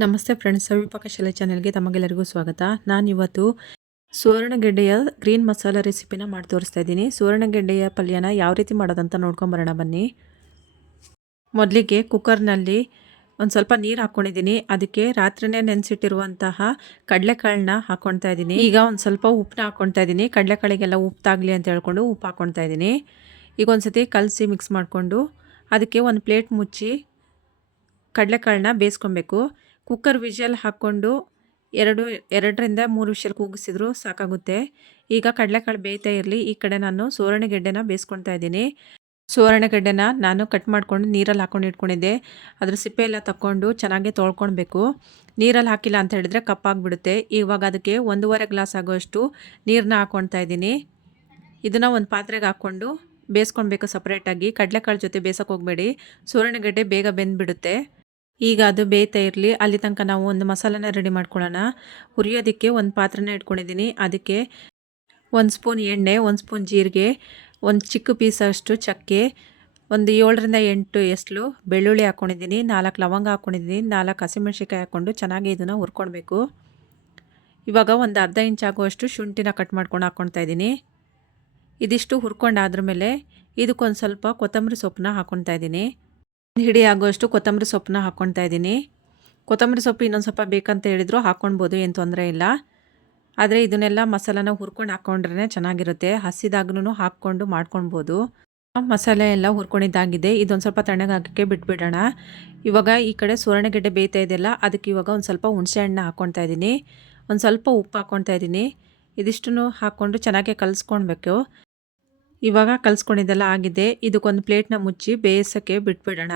ನಮಸ್ತೆ ಫ್ರೆಂಡ್ಸ್ ಸಮೀಪಕ ಶಾಲೆ ಚಾನೆಲ್ಗೆ ತಮಗೆಲ್ಲರಿಗೂ ಸ್ವಾಗತ. ನಾನಿವತ್ತು ಸುವರ್ಣಗೆಡ್ಡೆಯ ಗ್ರೀನ್ ಮಸಾಲ ರೆಸಿಪಿನ ಮಾಡಿ ತೋರಿಸ್ತಾ ಇದ್ದೀನಿ. ಸುವರ್ಣಗೆಡ್ಡೆಯ ಪಲ್ಯನ ಯಾವ ರೀತಿ ಮಾಡೋದಂತ ನೋಡ್ಕೊಂಬರೋಣ ಬನ್ನಿ. ಮೊದಲಿಗೆ ಕುಕ್ಕರ್ನಲ್ಲಿ ಒಂದು ಸ್ವಲ್ಪ ನೀರು ಹಾಕ್ಕೊಂಡಿದ್ದೀನಿ ಅದಕ್ಕೆ ರಾತ್ರಿನೇ ನೆನೆಸಿಟ್ಟಿರುವಂತಹ ಕಡಲೆಕಾಳನ್ನ ಹಾಕ್ಕೊಳ್ತಾ ಇದ್ದೀನಿ. ಈಗ ಒಂದು ಸ್ವಲ್ಪ ಉಪ್ಪನ್ನ ಹಾಕ್ಕೊಳ್ತಾ ಇದ್ದೀನಿ. ಕಡಲೆಕಾಳಿಗೆಲ್ಲ ಉಪ್ಪು ತಾಗಲಿ ಅಂತ ಹೇಳ್ಕೊಂಡು ಉಪ್ಪು ಹಾಕ್ಕೊಳ್ತಾ ಇದ್ದೀನಿ. ಈಗ ಒಂದು ಸತಿ ಕಲಸಿ ಮಿಕ್ಸ್ ಮಾಡಿಕೊಂಡು ಅದಕ್ಕೆ ಒಂದು ಪ್ಲೇಟ್ ಮುಚ್ಚಿ ಕಡಲೆಕಾಳನ್ನ ಬೇಯಿಸ್ಕೊಬೇಕು. ಕುಕ್ಕರ್ ವಿಷಲ್ ಹಾಕ್ಕೊಂಡು ಎರಡು, ಎರಡರಿಂದ ಮೂರು ವಿಷಲ್ ಕೂಗಿಸಿದ್ರು ಸಾಕಾಗುತ್ತೆ. ಈಗ ಕಡಲೆಕಾಳು ಬೇಯ್ತಾ ಇರಲಿ. ಈ ಕಡೆ ನಾನು ಸುವರ್ಣಗೆಡ್ಡೆನ ಬೇಯಿಸ್ಕೊಳ್ತಾ ಇದ್ದೀನಿ. ಸುವರ್ಣಗೆಡ್ಡೆನ ನಾನು ಕಟ್ ಮಾಡ್ಕೊಂಡು ನೀರಲ್ಲಿ ಹಾಕ್ಕೊಂಡು ಇಟ್ಕೊಂಡಿದ್ದೆ. ಅದ್ರ ಸಿಪ್ಪೆ ಎಲ್ಲ ತಕ್ಕೊಂಡು ಚೆನ್ನಾಗಿ ತೊಳ್ಕೊಳ್ಬೇಕು. ನೀರಲ್ಲಿ ಹಾಕಿಲ್ಲ ಅಂತ ಹೇಳಿದ್ರೆ ಕಪ್ಪಾಗಿಬಿಡುತ್ತೆ. ಇವಾಗ ಅದಕ್ಕೆ ಒಂದೂವರೆ ಗ್ಲಾಸ್ ಆಗೋಷ್ಟು ನೀರನ್ನ ಹಾಕ್ಕೊಳ್ತಾ ಇದ್ದೀನಿ. ಇದನ್ನು ಒಂದು ಪಾತ್ರೆಗೆ ಹಾಕ್ಕೊಂಡು ಬೇಯಿಸ್ಕೊಳ್ಬೇಕು ಸಪ್ರೇಟಾಗಿ. ಕಡಲೆಕಾಳು ಜೊತೆ ಬೇಯಿಸೋಕೆ ಹೋಗಬೇಡಿ. ಸುವರ್ಣಗೆಡ್ಡೆ ಬೇಗ ಬೆಂದ್ಬಿಡುತ್ತೆ. ಈಗ ಅದು ಬೇಯ್ತಾ ಇರಲಿ. ಅಲ್ಲಿ ತನಕ ನಾವು ಒಂದು ಮಸಾಲನ ರೆಡಿ ಮಾಡ್ಕೊಳ್ಳೋಣ. ಹುರಿಯೋದಕ್ಕೆ ಒಂದು ಪಾತ್ರೆನ ಇಟ್ಕೊಂಡಿದ್ದೀನಿ. ಅದಕ್ಕೆ ಒಂದು ಸ್ಪೂನ್ ಎಣ್ಣೆ, ಒಂದು ಸ್ಪೂನ್ ಜೀರಿಗೆ, ಒಂದು ಚಿಕ್ಕ ಪೀಸಷ್ಟು ಚಕ್ಕೆ, ಒಂದು ಏಳರಿಂದ ಎಂಟು ಎಸ್ಲು ಬೆಳ್ಳುಳ್ಳಿ ಹಾಕ್ಕೊಂಡಿದ್ದೀನಿ ನಾಲ್ಕು ಲವಂಗ ಹಾಕ್ಕೊಂಡಿದ್ದೀನಿ ನಾಲ್ಕು ಹಸಿಮೆಣ್ಸಿಕಾಯಿ ಹಾಕ್ಕೊಂಡು ಚೆನ್ನಾಗಿ ಇದನ್ನು ಹುರ್ಕೊಳ್ಬೇಕು. ಇವಾಗ ಒಂದು ಅರ್ಧ ಇಂಚ್ ಆಗುವಷ್ಟು ಶುಂಠಿನ ಕಟ್ ಮಾಡ್ಕೊಂಡು ಹಾಕ್ಕೊಳ್ತಾ ಇದ್ದೀನಿ. ಇದಿಷ್ಟು ಹುರ್ಕೊಂಡಾದ್ರ ಮೇಲೆ ಇದಕ್ಕೊಂದು ಸ್ವಲ್ಪ ಕೊತ್ತಂಬರಿ ಸೊಪ್ಪನ್ನ ಹಾಕ್ಕೊಳ್ತಾ ಇದ್ದೀನಿ. ಹಿಡಿ ಆಗುವಷ್ಟು ಕೊತ್ತಂಬರಿ ಸೊಪ್ಪನ್ನ ಹಾಕ್ಕೊಳ್ತಾ ಇದ್ದೀನಿ. ಕೊತ್ತಂಬರಿ ಸೊಪ್ಪು ಇನ್ನೊಂದು ಸ್ವಲ್ಪ ಬೇಕಂತ ಹೇಳಿದ್ರು ಹಾಕ್ಕೊಳ್ಬೋದು ಏನು ತೊಂದರೆ ಇಲ್ಲ. ಆದರೆ ಇದನ್ನೆಲ್ಲ ಮಸಾಲಾನ ಹುರ್ಕೊಂಡು ಹಾಕ್ಕೊಂಡ್ರೆ ಚೆನ್ನಾಗಿರುತ್ತೆ. ಹಸಿದಾಗ್ನೂ ಹಾಕ್ಕೊಂಡು ಮಾಡ್ಕೊಳ್ಬೋದು. ಮಸಾಲೆ ಎಲ್ಲ ಹುರ್ಕೊಂಡಿದ್ದಾಗಿದೆ. ಇದೊಂದು ಸ್ವಲ್ಪ ತಣ್ಣಗಾಗಕ್ಕೆ ಬಿಟ್ಬಿಡೋಣ. ಇವಾಗ ಈ ಕಡೆ ಸುವರ್ಣಗೆಡ್ಡೆ ಬೇಯ್ತಾ ಇದೆಯಲ್ಲ, ಅದಕ್ಕೆ ಇವಾಗ ಒಂದು ಸ್ವಲ್ಪ ಹುಣಸೆ ಹಣ್ಣು ಹಾಕ್ಕೊಳ್ತಾ ಇದ್ದೀನಿ ಒಂದು ಸ್ವಲ್ಪ ಉಪ್ಪು ಹಾಕ್ಕೊಳ್ತಾ ಇದ್ದೀನಿ ಇದಿಷ್ಟು ಹಾಕ್ಕೊಂಡು ಚೆನ್ನಾಗಿ ಕಲಿಸ್ಕೊಳ್ಬೇಕು. ಇವಾಗ ಕಲಿಸ್ಕೊಂಡಿದ್ದೆಲ್ಲ ಆಗಿದೆ. ಇದಕ್ಕೊಂದು ಪ್ಲೇಟ್ನ ಮುಚ್ಚಿ ಬೇಯಿಸೋಕ್ಕೆ ಬಿಟ್ಬಿಡೋಣ.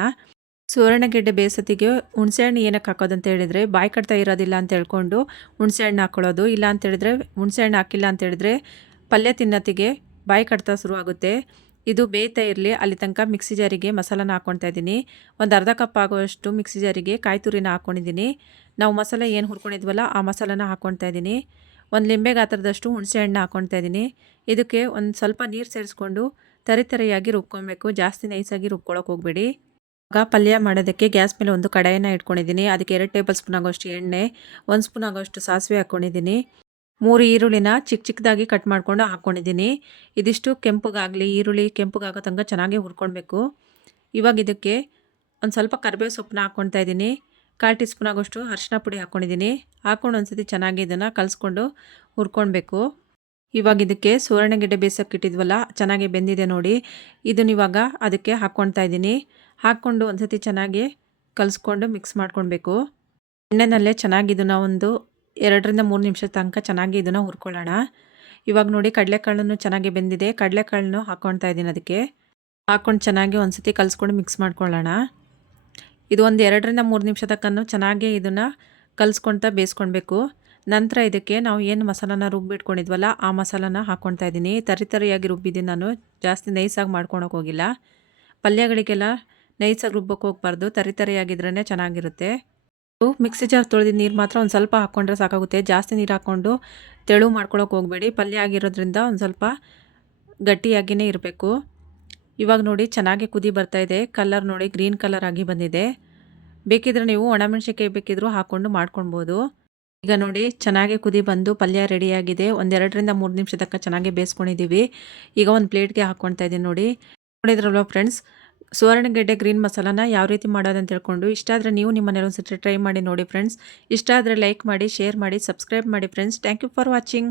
ಸುವರ್ಣಗೆಡ್ಡೆ ಬೇಸತಿಗೆ ಹುಣಸೆಹಣ್ಣು ಏನಕ್ಕೆ ಹಾಕೋದಂತ ಹೇಳಿದರೆ, ಬಾಯಿ ಕಟ್ತಾ ಇರೋದಿಲ್ಲ ಅಂತ ಹೇಳ್ಕೊಂಡು ಹುಣಸೆಹಣ್ಣು ಹಾಕ್ಕೊಳ್ಳೋದು ಇಲ್ಲ ಅಂತ ಹೇಳಿದ್ರೆ ಹುಣಸೆಹಣ್ಣು ಹಾಕಿಲ್ಲ ಅಂತ ಹೇಳಿದ್ರೆ ಪಲ್ಯ ತಿನ್ನತ್ತಿಗೆ ಬಾಯಿ ಕಟ್ತಾ ಶುರುವಾಗುತ್ತೆ ಇದು ಬೇಯ್ತಾ ಇರಲಿ, ಅಲ್ಲಿ ತನಕ ಮಿಕ್ಸಿ ಜಾರಿಗೆ ಮಸಾಲಾನ ಹಾಕ್ಕೊಳ್ತಾ ಇದ್ದೀನಿ. ಒಂದು ಅರ್ಧ ಕಪ್ ಆಗುವಷ್ಟು ಮಿಕ್ಸಿ ಜಾರಿಗೆ ಕಾಯಿ ತುರಿನ ಹಾಕ್ಕೊಂಡಿದ್ದೀನಿ ನಾವು ಮಸಾಲೆ ಏನು ಹುರ್ಕೊಂಡಿದ್ವಲ್ಲ, ಆ ಮಸಾಲಾನ ಹಾಕ್ಕೊಳ್ತಾ ಇದ್ದೀನಿ. ಒಂದು ಲಿಂಬೆ ಗಾತ್ರದಷ್ಟು ಹುಣಸೆ ಹಣ್ಣು ಹಾಕ್ಕೊಳ್ತಾ ಇದ್ದೀನಿ. ಇದಕ್ಕೆ ಒಂದು ಸ್ವಲ್ಪ ನೀರು ಸೇರಿಸ್ಕೊಂಡು ತರಿತರಿಯಾಗಿ ರುಬ್ಕೊಬೇಕು. ಜಾಸ್ತಿ ನೈಸಾಗಿ ರುಬ್ಕೊಳಕ್ಕೆ ಹೋಗಬೇಡಿ. ಆಗ ಪಲ್ಯ ಮಾಡೋದಕ್ಕೆ ಗ್ಯಾಸ್ ಮೇಲೆ ಒಂದು ಕಡಾಯಿನ ಇಟ್ಕೊಂಡಿದ್ದೀನಿ. ಅದಕ್ಕೆ ಎರಡು ಟೇಬಲ್ ಸ್ಪೂನ್ ಆಗೋಷ್ಟು ಎಣ್ಣೆ, ಒಂದು ಸ್ಪೂನ್ ಆಗೋಷ್ಟು ಸಾಸಿವೆ ಹಾಕ್ಕೊಂಡಿದ್ದೀನಿ ಮೂರು ಈರುಳ್ಳಿನ ಚಿಕ್ಕ ಚಿಕ್ಕದಾಗಿ ಕಟ್ ಮಾಡಿಕೊಂಡು ಹಾಕ್ಕೊಂಡಿದ್ದೀನಿ ಇದಿಷ್ಟು ಕೆಂಪಗಾಗಲಿ, ಈರುಳ್ಳಿ ಕೆಂಪಗಾಗೋ ತನಕ ಚೆನ್ನಾಗಿ ಹುರ್ಕೊಳ್ಬೇಕು. ಇವಾಗ ಇದಕ್ಕೆ ಒಂದು ಸ್ವಲ್ಪ ಕರಿಬೇವು ಸೊಪ್ಪನ್ನ ಹಾಕ್ಕೊಳ್ತಾ ಇದ್ದೀನಿ. ಕಾಲು ಟೀ ಸ್ಪೂನ್ ಆಗೋಷ್ಟು ಅರಿಶಿನ ಪುಡಿ ಹಾಕ್ಕೊಂಡಿದ್ದೀನಿ ಹಾಕ್ಕೊಂಡು ಒಂದು ಸತಿ ಚೆನ್ನಾಗಿ ಇದನ್ನು ಕಲಿಸ್ಕೊಂಡು ಹುರ್ಕೊಳ್ಬೇಕು ಇವಾಗ ಇದಕ್ಕೆ ಸುವರ್ಣಗೆಡ್ಡೆ ಬೇಯಿಸೋಕೆ ಇಟ್ಟಿದ್ವಲ್ಲ, ಚೆನ್ನಾಗಿ ಬೆಂದಿದೆ ನೋಡಿ. ಇದನ್ನ ಇವಾಗ ಅದಕ್ಕೆ ಹಾಕ್ಕೊಳ್ತಾ ಇದ್ದೀನಿ. ಹಾಕ್ಕೊಂಡು ಒಂದು ಸತಿ ಚೆನ್ನಾಗಿ ಕಲಿಸ್ಕೊಂಡು ಮಿಕ್ಸ್ ಮಾಡ್ಕೊಳ್ಬೇಕು ಎಣ್ಣೆನಲ್ಲೇ ಚೆನ್ನಾಗಿ ಇದನ್ನು ಒಂದು ಎರಡರಿಂದ ಮೂರು ನಿಮಿಷ ತನಕ ಚೆನ್ನಾಗಿ ಇದನ್ನು ಹುರ್ಕೊಳ್ಳೋಣ. ಇವಾಗ ನೋಡಿ ಕಡಲೆಕಾಳನ್ನು ಚೆನ್ನಾಗಿ ಬೆಂದಿದೆ. ಕಡಲೆಕಾಳನ್ನು ಹಾಕ್ಕೊಳ್ತಾ ಇದ್ದೀನಿ ಅದಕ್ಕೆ. ಹಾಕ್ಕೊಂಡು ಚೆನ್ನಾಗಿ ಒಂದು ಸತಿ ಕಲಿಸ್ಕೊಂಡು ಮಿಕ್ಸ್ ಮಾಡ್ಕೊಳ್ಳೋಣ. ಇದು ಒಂದು ಎರಡರಿಂದ ಮೂರು ನಿಮಿಷ ತಕ್ಕನ್ನು ಚೆನ್ನಾಗೇ ಇದನ್ನು ಕಲಿಸ್ಕೊಳ್ತಾ ಬೇಯಿಸ್ಕೊಳ್ಬೇಕು ನಂತರ ಇದಕ್ಕೆ ನಾವು ಏನು ಮಸಾಲಾನ ರುಬ್ಬಿಟ್ಕೊಂಡಿದ್ವಲ್ಲ ಆ ಮಸಾಲಾನ ಹಾಕ್ಕೊಳ್ತಾ ಇದ್ದೀನಿ. ತರಿ ತರಿಯಾಗಿ ರುಬ್ಬಿದ್ದೀನಿ ನಾನು. ಜಾಸ್ತಿ ನೈಸಾಗಿ ಮಾಡ್ಕೊಳಕ್ಕೆ ಹೋಗಿಲ್ಲ. ಪಲ್ಯಗಳಿಗೆಲ್ಲ ನೈಸಾಗಿ ರುಬ್ಬಕ್ಕೆ ಹೋಗ್ಬಾರ್ದು. ತರಿ ತರಿಯಾಗಿದ್ರೇ ಚೆನ್ನಾಗಿರುತ್ತೆ. ಮಿಕ್ಸಿ ಜಾರ್ ತೊಳೆದಿದ್ದ ನೀರು ಮಾತ್ರ ಒಂದು ಸ್ವಲ್ಪ ಹಾಕ್ಕೊಂಡ್ರೆ ಸಾಕಾಗುತ್ತೆ. ಜಾಸ್ತಿ ನೀರು ಹಾಕ್ಕೊಂಡು ತೆಳು ಮಾಡ್ಕೊಳಕ್ಕೆ ಹೋಗಬೇಡಿ. ಪಲ್ಯ ಆಗಿರೋದ್ರಿಂದ ಒಂದು ಸ್ವಲ್ಪ ಗಟ್ಟಿಯಾಗಿಯೇ ಇರಬೇಕು. ಇವಾಗ ನೋಡಿ ಚೆನ್ನಾಗಿ ಕುದಿ ಬರ್ತಾ ಇದೆ. ಕಲರ್ ನೋಡಿ ಗ್ರೀನ್ ಕಲರ್ ಆಗಿ ಬಂದಿದೆ. ಬೇಕಿದ್ರೆ ನೀವು ಒಣಮೆಣ್ಸಿನ್ಕಾಯಿ ಬೇಕಿದ್ರೂ ಹಾಕ್ಕೊಂಡು ಮಾಡ್ಕೊಳ್ಬೋದು. ಈಗ ನೋಡಿ ಚೆನ್ನಾಗಿ ಕುದಿ ಬಂದು ಪಲ್ಯ ರೆಡಿಯಾಗಿದೆ ಒಂದೆರಡರಿಂದ ಮೂರು ನಿಮಿಷ ತನಕ ಚೆನ್ನಾಗಿ ಬೇಯಿಸ್ಕೊಂಡಿದ್ದೀವಿ ಈಗ ಒಂದು ಪ್ಲೇಟ್ಗೆ ಹಾಕ್ಕೊಳ್ತಾ ಇದ್ದೀನಿ ನೋಡಿ. ನೋಡಿದ್ರಲ್ವ ಫ್ರೆಂಡ್ಸ್ ಸುವರ್ಣಗೆಡ್ಡೆ ಗ್ರೀನ್ ಮಸಾಲಾನ ಯಾವ ರೀತಿ ಮಾಡೋದಂತ ತಿಳ್ಕೊಂಡು ಇಷ್ಟ ಆದರೆ ನೀವು ನಿಮ್ಮ ಮನೇಲಿ ಸರ್ತಿ ಟ್ರೈ ಮಾಡಿ ನೋಡಿ ಫ್ರೆಂಡ್ಸ್ ಇಷ್ಟ ಆದರೆ ಲೈಕ್ ಮಾಡಿ ಶೇರ್ ಮಾಡಿ ಸಬ್ಸ್ಕ್ರೈಬ್ ಮಾಡಿ friends thank you for watching